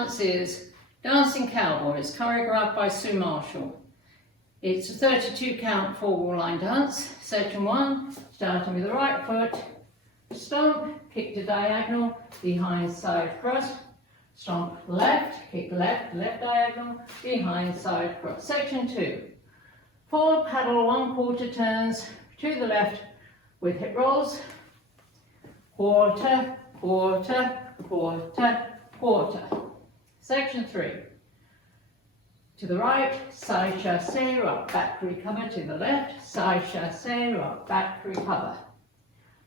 dance is Dancing Cowboys, choreographed by Sue Marshall. It's a 32 count 4-wall line dance. Section 1, starting with the right foot, stomp, kick to diagonal, behind side cross, stomp left, kick left, left diagonal, behind side cross. Section 2, forward paddle 1/4 turns to the left with hip rolls, quarter, quarter, quarter, quarter. Section 3, to the right, side chassé, rock, back recover, to the left, side chassé, rock, back recover.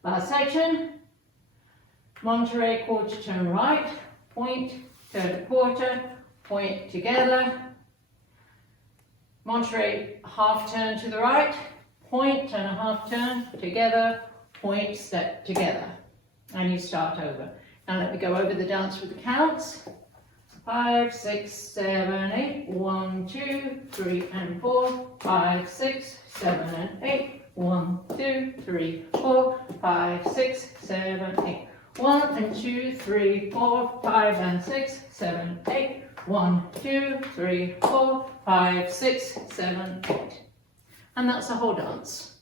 Last section, Monterey quarter turn right, point, turn a quarter, point together, Monterey half turn to the right, point and a half turn together, point, step together. And you start over. Now let me go over the dance with the counts. 5, 6, 7, 8. 1, 2, 3, and 4. 5, 6, 7, and 8. 1, 2, 3, 4. 5, 6, 7, 8. 1 and 2, 3, 4, 5 and 6, 7, 8. 1, 2, 3, 4, 5, 6, 7, 8. And that's the whole dance.